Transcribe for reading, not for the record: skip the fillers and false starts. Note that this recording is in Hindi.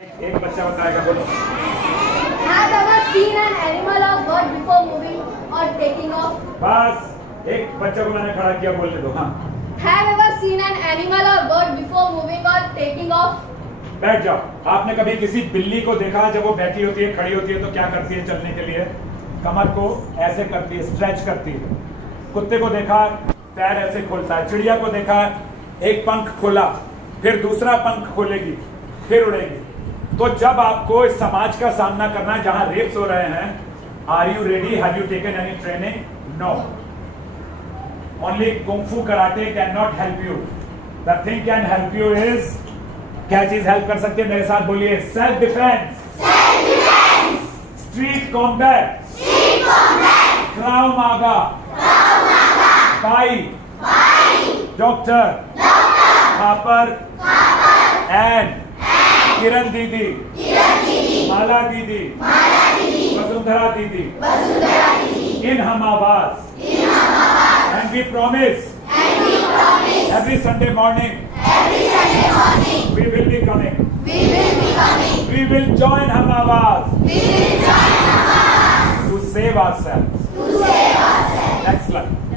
एक बच्चा बताएगा, बोलो। Have ever seen an animal or bird before moving or taking off? बस एक बच्चे को मैंने खड़ा किया, बोलने दो। हाँ, Have ever seen an animal or bird before moving or taking off? बैठ जाओ। आपने कभी किसी बिल्ली को देखा जब वो बैठी होती है, खड़ी होती है तो क्या करती है? चलने के लिए कमर को ऐसे करती है, स्ट्रेच करती है। कुत्ते को देखा, पैर ऐसे खोलता है। चिड़िया को देखा, एक पंख खोला, फिर दूसरा पंख खोलेगी, फिर उड़ेगी। तो जब आपको इस समाज का सामना करना है जहां रेप्स हो रहे हैं, are you ready? Have you taken any training? No. Only kung fu karate can not help you. The thing can help you is, क्या चीज हेल्प कर सकती है? मेरे साथ बोलिए। Self defence, street combat, krav maga, by, doctor, Thapar and Kiran दीदी, माला दीदी, वसुंधरा दीदी, इन हम आवाज। And we promise every Sunday morning we will be coming. We will join Hum Awaaz to save ourselves. Excellent.